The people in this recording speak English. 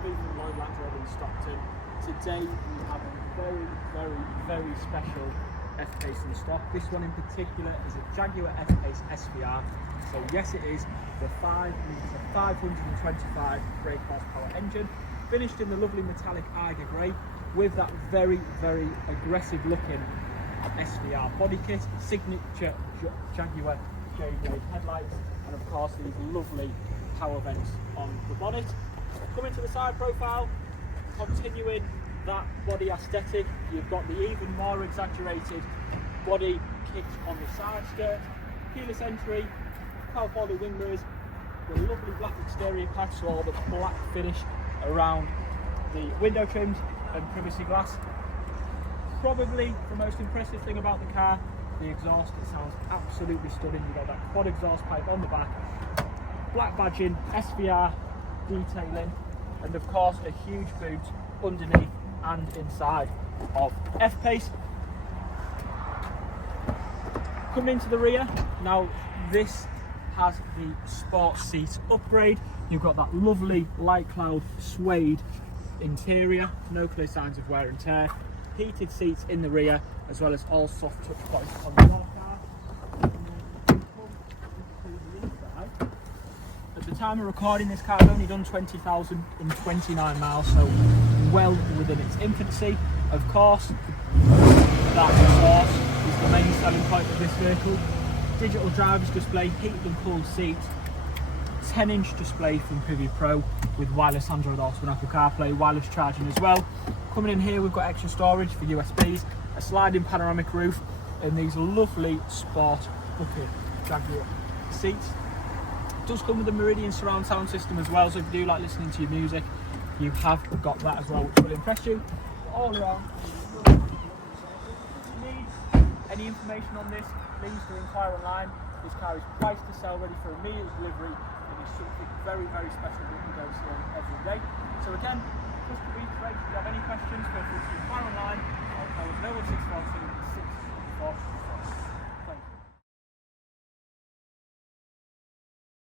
Abby from Lloyd Land Rover Stockton. Today we have a very special F-PACE in stock. This one in particular is a Jaguar F-PACE SVR. So yes, it is the 525 brake horsepower engine, finished in the lovely metallic Eiger Grey with that very aggressive looking SVR body kit, signature Jaguar JAGUAR headlights, and of course these lovely power vents on the bonnet. Coming to the side profile, continuing that body aesthetic, you've got the even more exaggerated body kit on the side skirt, keyless entry, power folding wing mirrors, the lovely black exterior patch, so all the black finish around the window trims and privacy glass. Probably the most impressive thing about the car, the exhaust. It sounds absolutely stunning. You've got that quad exhaust pipe on the back, black badging, SVR detailing, and of course a huge boot underneath and inside of F-PACE. Coming into the rear, now this has the sports seat upgrade. You've got that lovely light cloud suede interior, no clear signs of wear and tear, heated seats in the rear, as well as all soft touch points on the car. At the time of recording, this car has only done 20,029 miles, so well within its infancy. Of course, that exhaust is the main selling point of this vehicle. Digital driver's display, heated and cooled seats, 10-inch display from Pro with wireless Android Auto and Apple CarPlay, wireless charging as well. Coming in here, we've got extra storage for USBs, a sliding panoramic roof, and these lovely sport bucket Jaguar seats. It does come with a Meridian surround sound system as well, so if you do like listening to your music, you have got that as well, which will impress you. All around, if you need any information on this, please do inquire online. This car is priced to sell, ready for immediate delivery. It is something very special that we go see every day. So again, just to reiterate, if you have any questions, feel free to inquire online.